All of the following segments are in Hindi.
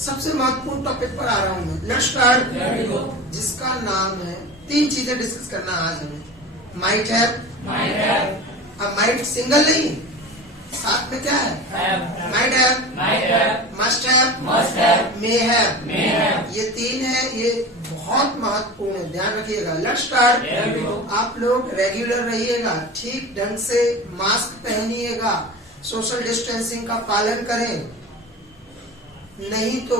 सबसे महत्वपूर्ण टॉपिक पर आ रहा हूं मैं। लेट्स स्टार्ट, जिसका नाम है, 3 चीजें डिस्कस करना आज हमें। माइट हैव, अब माइट सिंगल नहीं, साथ में क्या है? Might have, must have, may have, ये 3 है। ये बहुत महत्वपूर्ण है, ध्यान रखिएगा। Let's start. आप लोग रेगुलर रहिएगा, ठीक ढंग से मास्क पहनिएगा, सोशल डिस्टेंसिंग का पालन करें, नहीं तो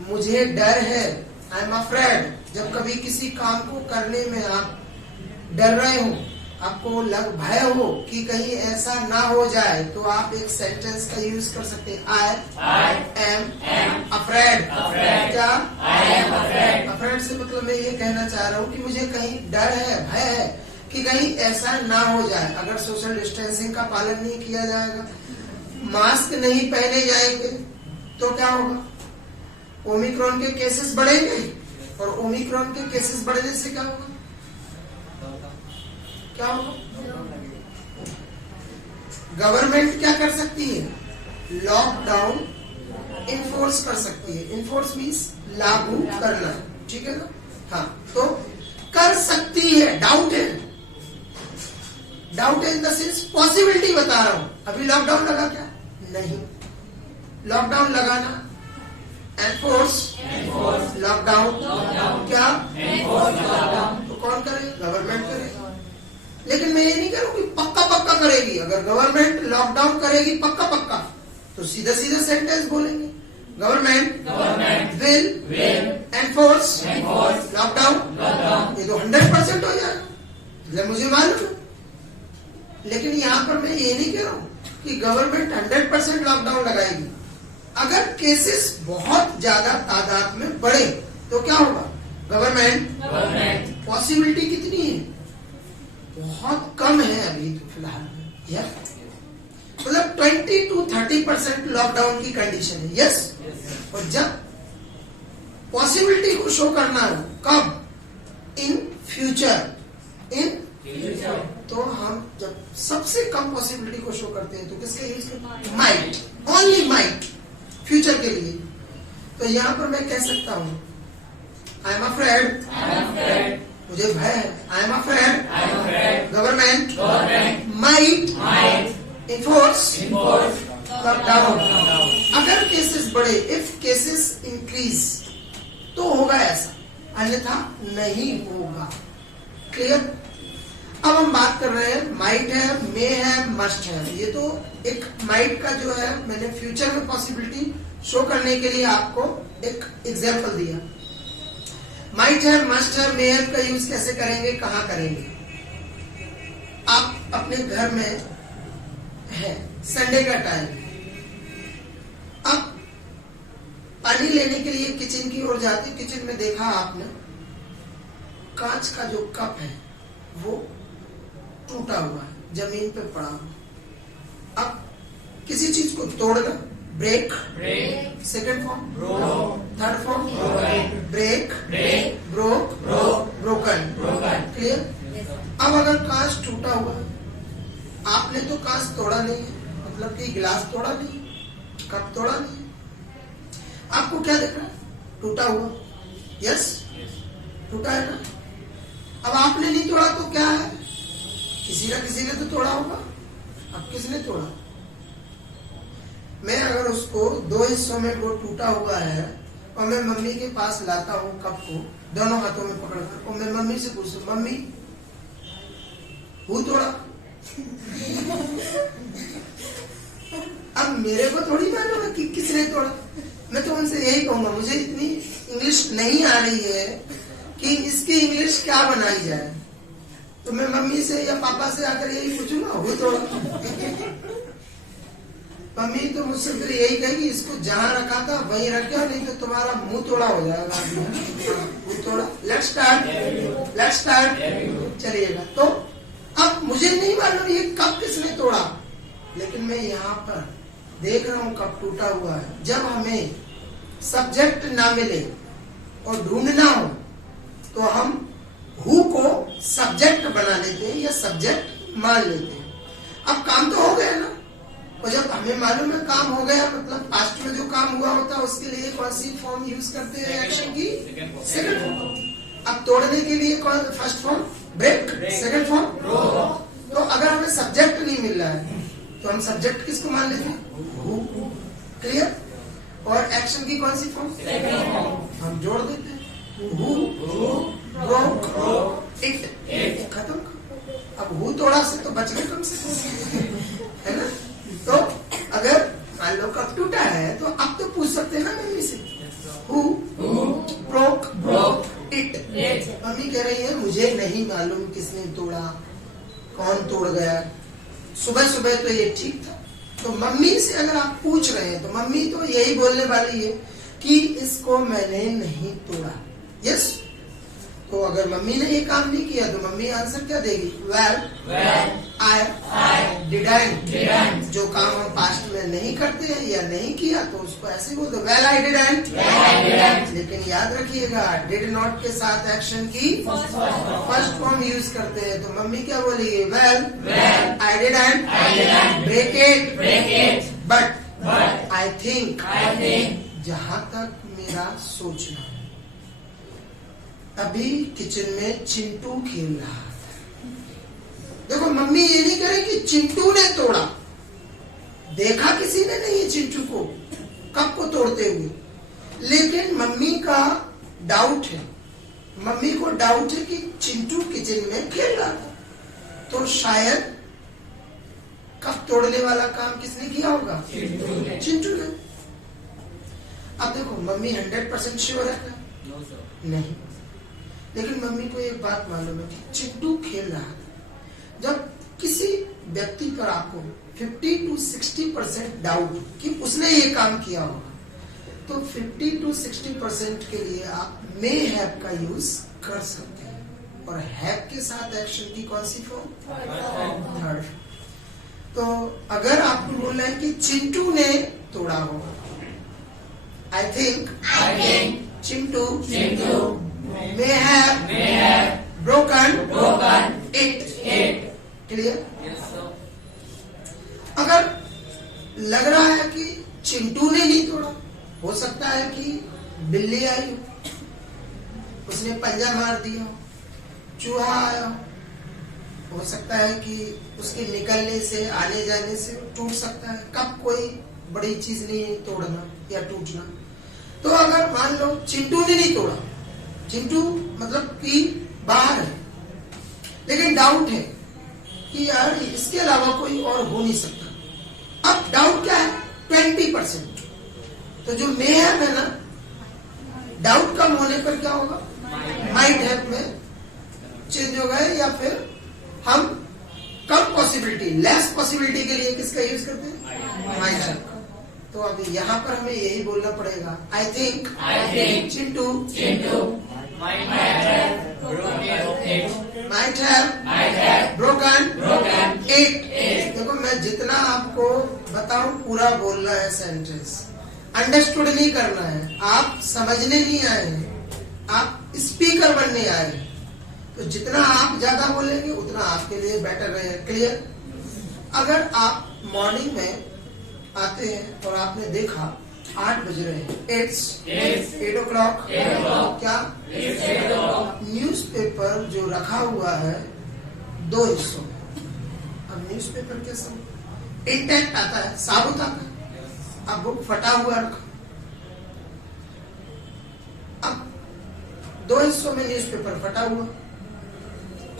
मुझे डर है, आई एम अफ्रेड। जब कभी किसी काम को करने में आप डर रहे हो, आपको भय हो कि कहीं ऐसा ना हो जाए, तो आप एक सेंटेंस का यूज कर सकते हैं, आई एम अफ्रेड। क्या? I am afraid. अफ्रेड से मतलब मैं ये कहना चाह रहा हूँ कि मुझे कहीं डर है, भय है कि कहीं ऐसा ना हो जाए। अगर सोशल डिस्टेंसिंग का पालन नहीं किया जाएगा, मास्क नहीं पहने जाएंगे, तो क्या होगा? ओमिक्रॉन के केसेस बढ़ेंगे, और ओमिक्रॉन के केसेस बढ़ने से क्या होगा? क्या होगा? गवर्नमेंट क्या कर सकती है? लॉकडाउन इन्फोर्स कर सकती है। इन्फोर्स मीन्स लागू करना, ठीक है ना? हाँ, तो कर सकती है, डाउट है। Doubt in the sense possibility बता रहा हूं। अभी लॉकडाउन लगा क्या? नहीं। लॉकडाउन लगाना, एनफोर्स लॉकडाउन, क्या? तो कौन करे? गवर्नमेंट करे। लेकिन मैं ये नहीं कह रहा हूं कि पक्का करेगी। अगर गवर्नमेंट लॉकडाउन करेगी पक्का, तो सीधा सेंटेंस बोलेंगे, गवर्नमेंट विल एनफोर्स लॉकडाउन। ये तो 100% हो जाएगा, मतलब मुझे मालूम है। लेकिन यहाँ पर मैं ये नहीं कह रहा हूँ कि गवर्नमेंट 100% लॉकडाउन लगाएगी। अगर केसेस बहुत ज्यादा तादाद में बढ़े तो क्या होगा? गवर्नमेंट पॉसिबिलिटी कितनी है? बहुत कम है अभी तो फिलहाल, मतलब 20 to 30% लॉकडाउन की कंडीशन है। यस, और जब पॉसिबिलिटी को शो करना हो, कब? In future. तो हम जब सबसे कम पॉसिबिलिटी को शो करते हैं तो किसका यूज करते हैं? माइट, ओनली माइट, फ्यूचर के लिए। तो यहाँ पर मैं कह सकता हूँ, आई एम अफ्रेड, मुझे भय है, I am afraid, government might enforce lockdown. अगर केसेस बढ़े, इफ केसेस इंक्रीज, तो होगा ऐसा, अन्यथा नहीं होगा। क्लियर? अब हम बात कर रहे हैं माइट है, मे है, मस्ट है। ये तो एक माइट का जो है, मैंने फ्यूचर में पॉसिबिलिटी शो करने के लिए आपको एक एग्जांपल दिया। माइट है, मस्ट है, मे है का यूज कैसे करेंगे, कहाँ करेंगे? आप अपने घर में है, संडे का टाइम, अब पानी लेने के लिए किचन की ओर जाते, किचन में देखा आपने कांच का जो कप है वो टूटा हुआ है, जमीन पे पड़ा हुआ। अब किसी चीज को तोड़ना, break, second form, third form, break, broke, broken. Clear? अब अगर कांच टूटा हुआ, आपने तो कांच तोड़ा नहीं है, मतलब कि गिलास तोड़ा नहीं, कप तोड़ा नहीं, आपको क्या दिख रहा है? टूटा हुआ। यस, टूटा है ना? अब आपने नहीं तोड़ा तो क्या है? किसी ने तो तोड़ा होगा। अब किसने तोड़ा? मैं अगर उसको 2 हिस्सों में वो टूटा हुआ है और मैं मम्मी के पास लाता हूँ कप को दोनों हाथों में पकड़कर, और मैं मम्मी से पूछूं, मम्मी वो तोड़ा? अब मेरे को थोड़ी मालूम है कि किसने तोड़ा। मैं तो उनसे यही कहूंगा, मुझे इतनी इंग्लिश नहीं आ रही है कि इसकी इंग्लिश क्या बनाई जाए, तो मैं मम्मी से या पापा से आकर यही पूछूंगा, वो तोड़ा? मम्मी तो मुझसे फिर यही कहेगी, इसको जहां रखा था वहीं रखो, नहीं तो तुम्हारा मुंह तोड़ा हो जाएगा। मुंह तोड़ा। लेट्स स्टार्ट, चलिएगा। तो अब मुझे नहीं मालूम ये कब किसने तोड़ा, लेकिन मैं यहाँ पर देख रहा हूँ कब टूटा हुआ है। जब हमें सब्जेक्ट ना मिले और ढूंढना हो, तो हम हु को सब्जेक्ट बना लेते हैं या सब्जेक्ट मान लेते हैं। अब काम तो हो गया ना, और जब हमें मालूम है काम हो गया, मतलब पास्ट में जो काम हुआ होता है उसके लिए कौन सी फॉर्म यूज करते हैं एक्शन की? Second form. अब तोड़ने के लिए कौन? First form break, second form broke. तो अगर हमें सब्जेक्ट नहीं मिल रहा है तो हम सब्जेक्ट किसको मान लेते हैं? क्लियर? और एक्शन की कौन सी फॉर्म? हम जोड़ देते हैं, हु ब्रोक इट, खत्म। अब हु तोड़ा से तो बच गए कम से कम, है ना? तो अगर मान लो कप टूटा है तो अब तो पूछ सकते हैं ना मम्मी से, हु ब्रोक इट। मम्मी कह रही है मुझे नहीं मालूम किसने तोड़ा, कौन तोड़ गया। सुबह सुबह तो ये ठीक था। तो मम्मी से अगर आप पूछ रहे हैं तो मम्मी तो यही बोलने वाली है कि इसको मैंने नहीं तोड़ा। यस। तो अगर मम्मी ने ये काम नहीं किया तो मम्मी आंसर क्या देगी? Well I didn't. जो काम हम पास्ट में नहीं करते हैं या नहीं किया तो उसको ऐसे बोल दो, वेल आई डिडंट। लेकिन याद रखिएगा डिड नॉट के साथ एक्शन की फर्स्ट फॉर्म यूज करते हैं। तो मम्मी क्या बोलेगी? Well I didn't break it but I think. जहां तक मेरा सोचना है, अभी किचन में चिंटू खेल रहा था। देखो मम्मी ये नहीं करे कि चिंटू ने तोड़ा, देखा किसी ने नहीं है चिंटू को कप को तोड़ते हुए, लेकिन मम्मी का डाउट है, मम्मी को डाउट है कि चिंटू किचन में खेल रहा था, तो शायद कप तोड़ने वाला काम किसने किया होगा? चिंटू ने। अब देखो मम्मी 100% श्योर है क्या? नहीं। लेकिन मम्मी को एक बात मालूम है कि चिंटू खेल रहा था। जब किसी व्यक्ति पर आपको 50 to 60% डाउट कि उसने ये काम किया होगा, तो 50 to 60% के लिए आप मे हैव का यूज कर सकते हैं। और हैव के साथ एक्शन की कौन सी फॉर्म? थर्ड। तो अगर आपको बोलना है कि चिंटू ने तोड़ा होगा, I think Chintu may have broken it. Clear? अगर लग रहा है कि चिंटू ने नहीं तोड़ा, हो सकता है कि बिल्ली आई हो, उसने पंजा मार दिया हो, चूहा आया हो सकता है कि उसके निकलने से आने जाने से टूट सकता है। कब कोई बड़ी चीज नहीं है तोड़ना या टूटना। तो अगर मान लो चिंटू ने नहीं तोड़ा, चिंटू मतलब कि बाहर है, लेकिन डाउट है कि यार इसके अलावा कोई और हो नहीं सकता। अब डाउट क्या है? 20%। तो जो मे है ना, डाउट कम होने पर क्या होगा? माइट हैव में चेंज हो गए, या फिर हम कम पॉसिबिलिटी, लेस पॉसिबिलिटी के लिए किसका यूज करते हैं? Might have. तो अब यहाँ पर हमें यही बोलना पड़ेगा, I think Chintu might have broken it. देखो मैं जितना आपको बताऊं पूरा बोलना है सेंटेंस, अंडरस्टूड नहीं करना है। आप समझने नहीं आए हैं, आप स्पीकर बनने आए हैं। तो जितना आप ज्यादा बोलेंगे उतना आपके लिए बेटर रहेगा। क्लियर? अगर आप मॉर्निंग में आते हैं और आपने देखा 8 बज रहे हैं, 8 o'clock, क्या न्यूज़पेपर जो रखा हुआ है 2 हिस्सों में। अब न्यूज़पेपर कैसा इंटैक्ट आता है, साबुत आता है। अब बुक फटा हुआ रखा, अब 2 हिस्सों में न्यूज़पेपर फटा हुआ।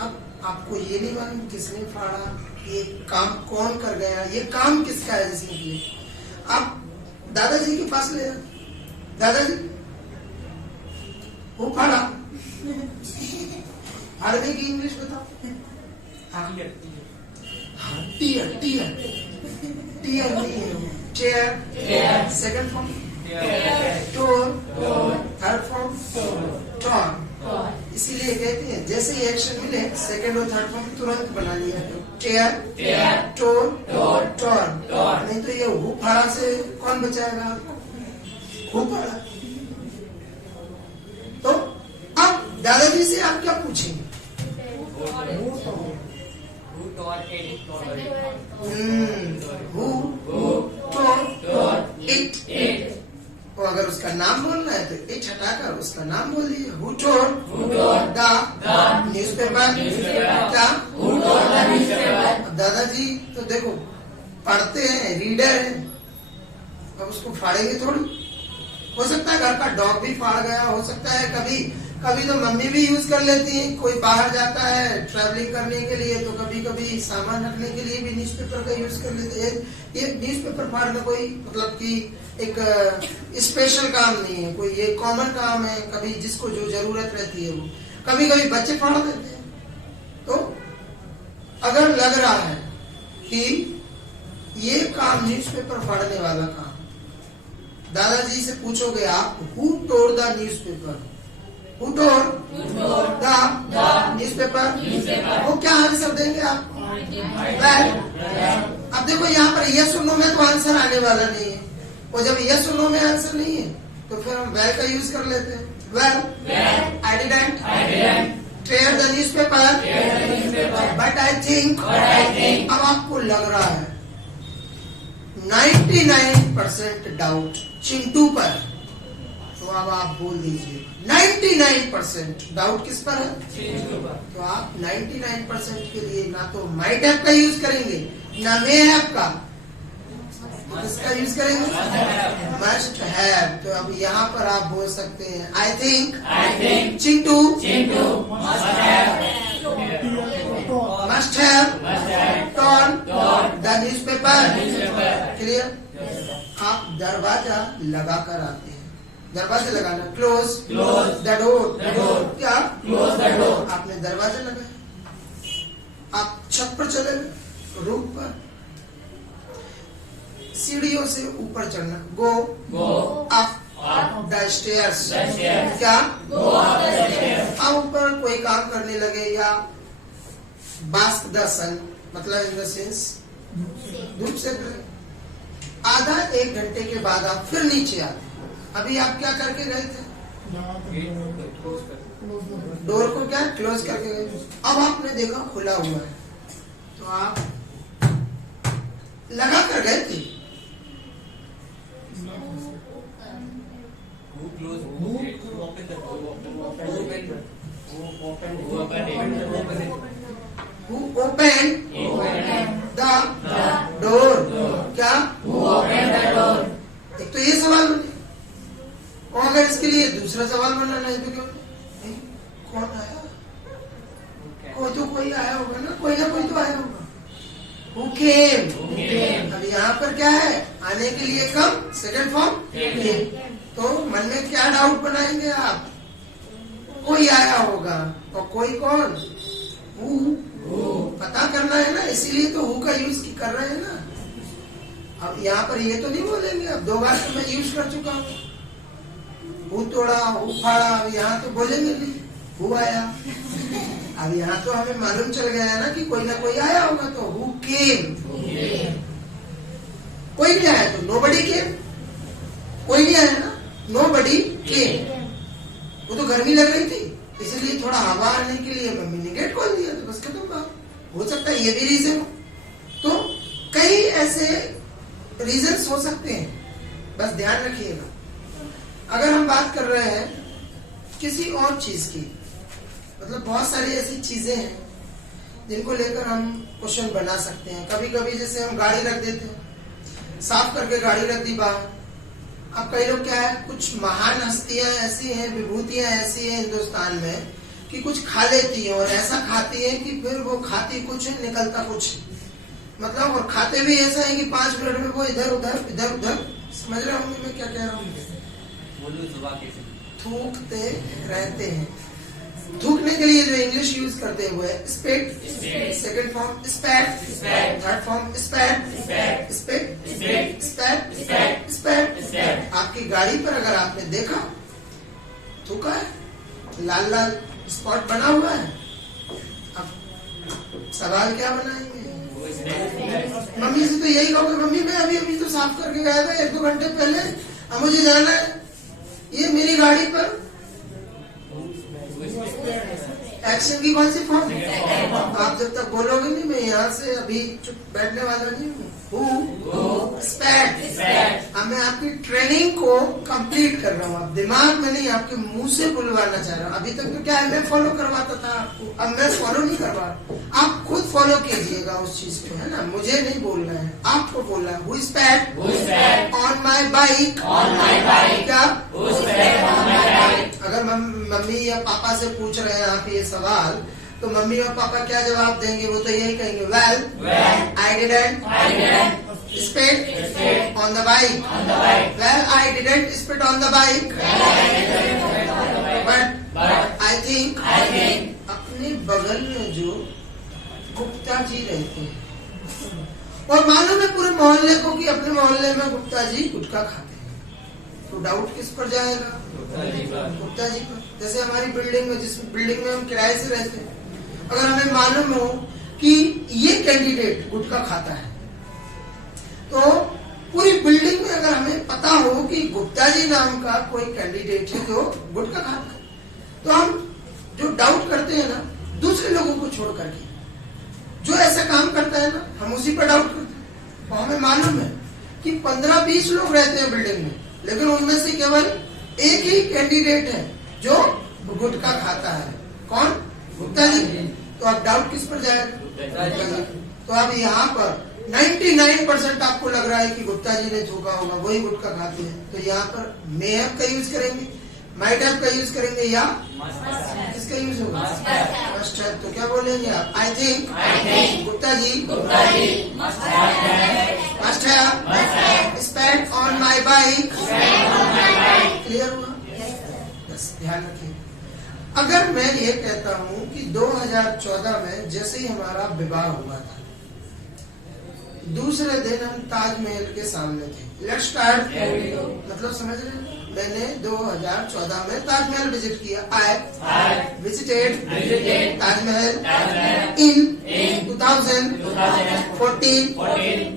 अब आपको ये नहीं मालूम किसने फाड़ा, ये काम कौन कर गया, ये काम किसका है जिसने किया। आप दादाजी के पास ले जाओ, दादाजी वो फाड़ा, फाड़ने की इंग्लिश बताओ। टीयर नहीं है, चेयर सेकंड फॉर्म, टोर थर्ड फॉर्म, टॉर। इसीलिए कहते हैं जैसे ही एक्शन मिले सेकंड और थर्ड फॉर्म तुरंत बना लिया। चेयर, टोर, टॉर। नहीं तो ये हु फाड़ा से कौन बचाएगा? हु फाड़ा। तो अब दादाजी से आप क्या पूछेंगे? Who told it? और अगर उसका नाम बोलना है तो it हटाकर उसका नाम बोल दीजिए. Who told the newspaper? क्या? अब दादाजी तो देखो पढ़ते हैं, रीडर है, अब उसको फाड़ेंगे थोड़ी. हो सकता है घर का डॉग भी फाड़ गया, हो सकता है कभी कभी तो मम्मी भी यूज कर लेती है. कोई बाहर जाता है ट्रैवलिंग करने के लिए तो कभी कभी सामान रखने के लिए भी न्यूज़पेपर का यूज कर लेते हैं. ये न्यूज़पेपर फाड़ना कोई मतलब कि एक स्पेशल काम नहीं है, कोई ये कॉमन काम है. कभी जिसको जो जरूरत रहती है वो कभी कभी बच्चे फाड़ देते हैं. तो अगर लग रहा है कि ये काम न्यूज़पेपर फाड़ने वाला काम, दादाजी से पूछोगे आप who told the newspaper, who told the newspaper, वो क्या आंसर देंगे आप? वेल. अब देखो यहाँ पर यस और नो में तो आंसर आने वाला नहीं है, और जब यस और नो में आंसर नहीं है तो फिर हम वेल का यूज कर लेते हैं. Well, I didn't tear the newspaper, but I think, अब आपको लग रहा है 99% डाउट चिंटू पर, तो अब आप बोल दीजिए 99% डाउट किस पर है? चिंटू पर. तो आप 99% के लिए ना तो माइट हैव का यूज करेंगे ना मे हैव का, किसका यूज करेंगे? Must have. तो अब यहाँ पर आप बोल सकते हैं I think Chintu must have torn the newspaper. Clear? आप दरवाजा लगा कर आते हैं, दरवाजा लगाना, क्लोज द डोर. क्या? Close the door. आपने दरवाजा लगाया, आप छत पर चले गए, रूफ पर, सीढ़ियों से ऊपर चढ़ना, गो अप द स्टेयर्स. क्या? आप ऊपर कोई काम करने लगे या बास्क द सन, मतलब इन द सेंस धूप से आधा एक घंटे के बाद आप फिर नीचे आते. अभी आप क्या करके गए थे? डोर को क्या क्लोज करके गए. अब आपने देखा खुला हुआ है तो आप लगा कर गए थे. Who opened the door? क्या? Who opened the door? एक तो ये सवाल बने, और अगर इसके लिए दूसरा सवाल बनना नहीं तो क्यों? कौन आया? कोई आया होगा ना कोई तो आया होगा. Who came? अब यहाँ पर क्या है? आने के लिए कम, सेकंड फॉर्म came. तो मन में क्या डाउट बनाएंगे आप? कोई आया होगा, और कोई कौन? Who. पता करना है ना, इसीलिए तो हु का यूज कर रहे हैं ना. अब यहाँ पर ये तो नहीं बोलेंगे, अब 2 बार तो मैं यूज कर चुका हूँ, हु तोड़ा, हु फाड़ा. अब यहाँ तो बोलेंगे नहीं, हु आया. अब यहाँ तो हमें मालूम चल गया है ना कि कोई ना कोई आया होगा, तो हु केम. कोई नहीं आया तो नोबडी केम. कोई नहीं आया ना, नोबडी केम. वो तो गर्मी लग रही थी इसलिए थोड़ा हवा आने के लिए मम्मी ने गेट खोल दिया, तो बस खत्म बात. हो सकता है ये भी रीजन हो. तो कई ऐसे रीजंस हो सकते हैं, बस ध्यान रखिएगा. अगर हम बात कर रहे हैं किसी और चीज की, मतलब बहुत सारी ऐसी चीजें हैं जिनको लेकर हम क्वेश्चन बना सकते हैं. कभी कभी जैसे हम गाड़ी रख देते हैं, साफ करके गाड़ी रख दी बाहर. अब कई लोग क्या है, कुछ महान हस्तियां ऐसी हैं, विभूतियां ऐसी हैं हिंदुस्तान में कि कुछ खा लेती है, और ऐसा खाती है कि फिर वो खाती कुछ है निकलता कुछ, मतलब और खाते भी ऐसा है कि 5 मिनट में वो इधर उधर. समझ रहे होंगे मैं क्या कह रहा हूँ? थूकते रहते हैं. थूकने के लिए जो इंग्लिश यूज करते हैं वो है स्पेट, सेकंड फॉर्म स्पैट, थर्ड फॉर्म स्पैट, स्पैट. आपकी गाड़ी पर अगर आपने देखा थूका है, लाल लाल स्पॉट बना हुआ है, अब सवाल क्या बनाएंगे? मम्मी से तो यही कहोगे, मम्मी मैं अभी तो साफ करके गया था 1-2 घंटे पहले, अब मुझे जाना है, ये मेरी गाड़ी पर एक्शन की कौन सी फॉर्म? आप जब तक बोलोगे नहीं, मैं यहाँ से अभी चुप बैठने वाला नहीं हूँ। हु स्पैट। अब मैं आपकी ट्रेनिंग को कंप्लीट कर रहा हूँ, अब दिमाग में नहीं, आपके मुंह से बुलवाना चाह रहा हूँ। अभी तक तो क्या है, मैं फॉलो करवाता था आपको, अब मैं फॉलो नहीं करवा रहा। आप खुद फॉलो कीजिएगा उस चीज को, है ना, मुझे नहीं बोलना है, आपको बोलना है। Who स्पैट on my bike. क्या? अगर मम्मी या पापा से पूछ रहे हैं आप ये सवाल, तो मम्मी और पापा क्या जवाब देंगे? वो तो यही कहेंगे, well I didn't spit on the bike. Well I didn't spit on the bike, but I think अपने बगल में जो गुप्ता जी रहते हैं, और मालूम है पूरे मोहल्ले को कि अपने मोहल्ले में गुप्ता जी गुटखा खाते हैं, तो डाउट किस पर जाएगा? गुप्ता जी पर। जैसे हमारी बिल्डिंग में, जिस बिल्डिंग में हम किराए से रहते हैं, अगर हमें मालूम हो कि ये कैंडिडेट गुटखा खाता है, तो पूरी बिल्डिंग में अगर हमें पता हो कि गुप्ता जी नाम का कोई कैंडिडेट है जो गुटखा खाता है, तो हम जो डाउट करते हैं ना, दूसरे लोगों को छोड़ करके, जो ऐसा काम करता है ना, हम उसी पर डाउट करते हैं। और हमें मालूम है कि 15-20 लोग रहते हैं बिल्डिंग में, लेकिन उनमें से केवल एक ही कैंडिडेट है जो गुटखा खाता है। कौन? गुप्ता जी। तो अब डाउट किस पर जाएगा? तो अब यहाँ पर 99% आपको लग रहा है कि गुप्ता जी ने थूका होगा, वही गुटखा खाते हैं, तो यहाँ पर मे हैव का यूज करेंगे, माइट हैव का यूज करेंगे, या किसका यूज होगा? Must have. तो क्या बोलेंगे आप? I think Gupta ji must have spent on my bike. Clear हुआ? बस ध्यान रखिए। अगर मैं ये कहता हूँ कि 2014 में जैसे ही हमारा विवाह हुआ था, दूसरे दिन हम ताजमहल के सामने थे। Let's start. मतलब समझ रहे हैं? मैंने 2014 में ताजमहल विजिट किया। आई विजिटेड ताजमहल इन 2014।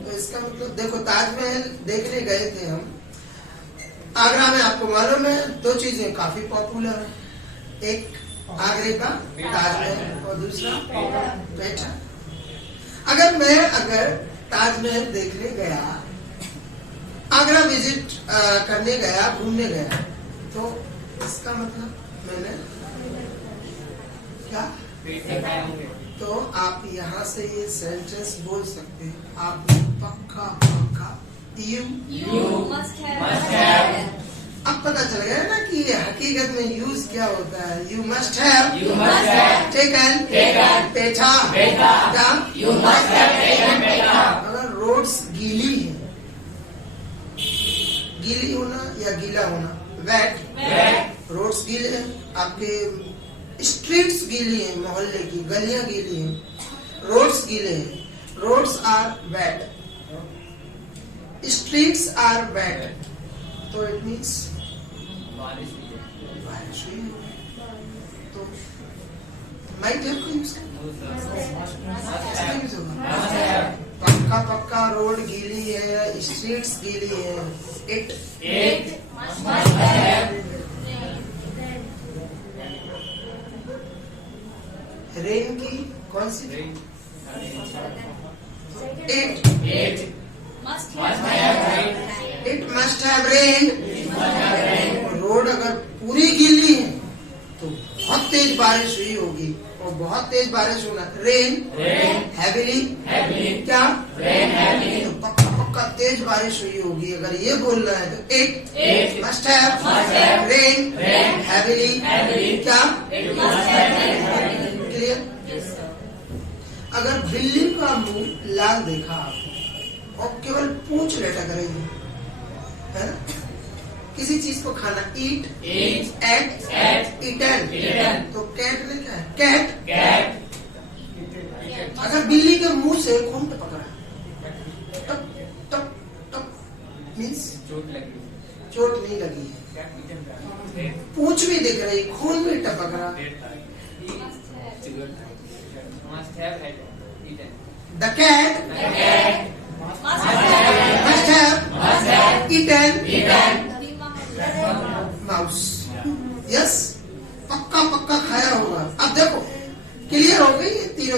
तो इसका मतलब देखो, ताजमहल देखने गए थे हम आगरा में। आपको मालूम है 2 चीजें काफी पॉपुलर है, एक आगरे का ताजमहल और दूसरा पेठा। अगर ताजमहल देखने गया, आगरा विजिट करने गया, घूमने गया, तो इसका मतलब मैंने क्या? तो आप यहाँ से ये सेंटेंस बोल सकते हैं, आप पक्का यू मस्ट हैव। अब पता चल गया ना कि हकीकत में यूज क्या होता है। यू मस्ट हैव टेकन पेठा। अगर रोड्स गीली है, गीली होना या गीला होना, वेट। रोड्स गीले हैं, आपके स्ट्रीट्स गीली हैं, मोहल्ले की गलियां गीली हैं, रोड्स गीले हैं, roads are wet, streets are wet. तो इट मीन्स बारिश हुई। तो माइट हैव को यूज पक्का रोड गीली है, स्ट्रीट्स गीली है, इट रेन की कौन सी? It must have rain. Road अगर पूरी गीली है तो बहुत तेज बारिश हुई होगी, और बहुत तेज बारिश होना, रेन हैवीली। क्या? तो पक्का तेज बारिश हुई होगी। अगर ये बोलना है तो it must have rain heavily. क्या? क्लियर? अगर बिल्ली का मुंह लाल देखा आपने और केवल पूंछ लटक रही है ना, किसी चीज को खाना, ईट एट ईटन। तो कैट ने क्या है? कैट। अगर बिल्ली के मुंह से खून टपक रहा है, टप मीन्स चोट नहीं लगी है, पूंछ भी दिख रही, खून भी टपक रहा। The cat must have eaten mouse. Yes, पक्का खाया होगा। अब देखो,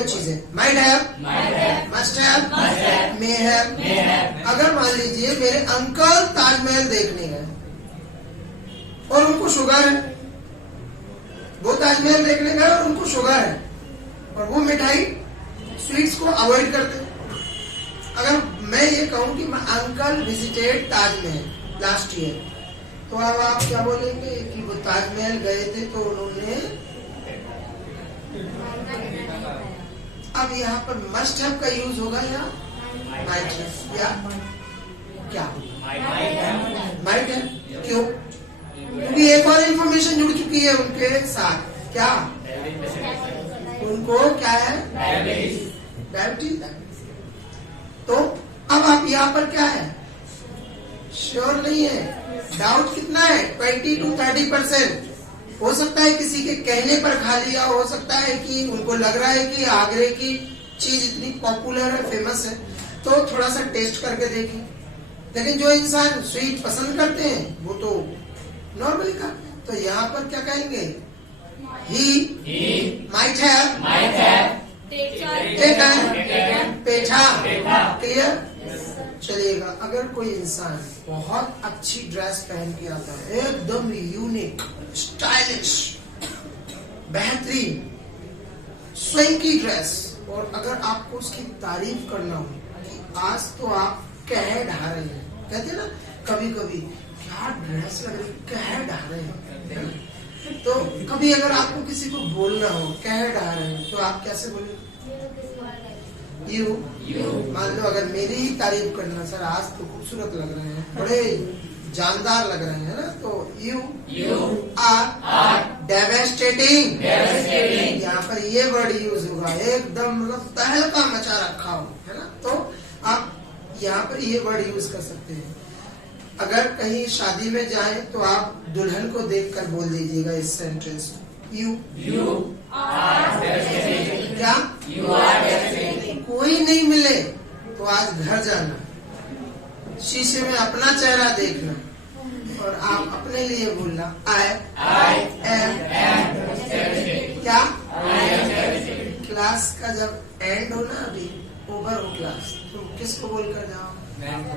तीनों चीजें, might have, must have, may have. अगर मान लीजिए मेरे अंकल ताजमहल देखने गए और उनको शुगर है, वो ताजमहल देखने गए और उनको शुगर है और वो मिठाई स्वीट्स को अवॉइड करते हैं। अगर मैं ये कहूं कि my uncle visited Taj Mahal last year, तो अब आप क्या बोलेंगे कि वो ताजमहल गए थे तो उन्होंने, अब यहाँ पर मस्ट हैव का यूज होगा या माइट हैव या क्या? Might have. क्यों? क्योंकि एक और इंफॉर्मेशन जुड़ चुकी है उनके साथ, क्या? उनको क्या है? डायबिटीज। तो अब आप यहाँ पर क्या है, श्योर नहीं है, डाउट कितना है? 20 to 30%। हो सकता है किसी के कहने पर खा लिया, हो सकता है कि उनको लग रहा है कि आगरे की चीज इतनी पॉपुलर है, फेमस है, तो थोड़ा सा टेस्ट करके देखें। लेकिन जो इंसान स्वीट पसंद करते हैं वो तो नॉर्मली खाते हैं। तो यहाँ पर क्या कहेंगे? He might have taken petha. Clear? चलिएगा, अगर कोई इंसान बहुत अच्छी ड्रेस पहन के आता है, एकदम यूनिक, स्टाइलिश, बेहतरीन, स्वयं की ड्रेस, और अगर आपको उसकी तारीफ करना हो कि आज तो आप कह ढा रहे हैं, कहते हैं ना कभी कभी, क्या ड्रेस लग रही, कह ढा रहे हैं, तो कभी अगर आपको किसी को बोलना हो कह ढा रहे हैं, तो आप कैसे बोलेंगे? यू। मान लो अगर मेरी ही तारीफ करना, सर आज तो खूबसूरत लग रहे हैं, बड़े जानदार लग रहे हैं ना, तो यू आर डेवेस्टेटिंग। यहाँ पर ये वर्ड यूज होगा, एकदम मतलब तहलका मचा रखा हो, है ना, तो आप यहाँ पर ये वर्ड यूज कर सकते हैं। अगर कहीं शादी में जाए तो आप दुल्हन को देखकर बोल दीजिएगा इस सेंटेंस, यू आर क्या? You are. कोई नहीं मिले तो आज घर जाना, शीशे में अपना चेहरा देखना और आप अपने लिए बोलना, आई एम क्या? क्लास का जब एंड हो ना, अभी ओवर हो क्लास, तो किसको बोल कर जाओ? मैडम को,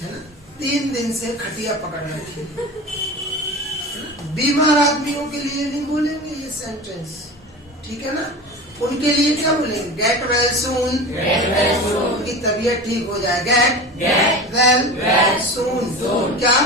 है ना। 3 दिन से खटिया पकड़ रखी, बीमार आदमियों के लिए नहीं बोलेंगे ये सेंटेंस, ठीक है ना। उनके लिए क्या बोलेंगे? गेट वेल सून, उनकी तबीयत ठीक हो जाए, गेट वेल सून, क्या?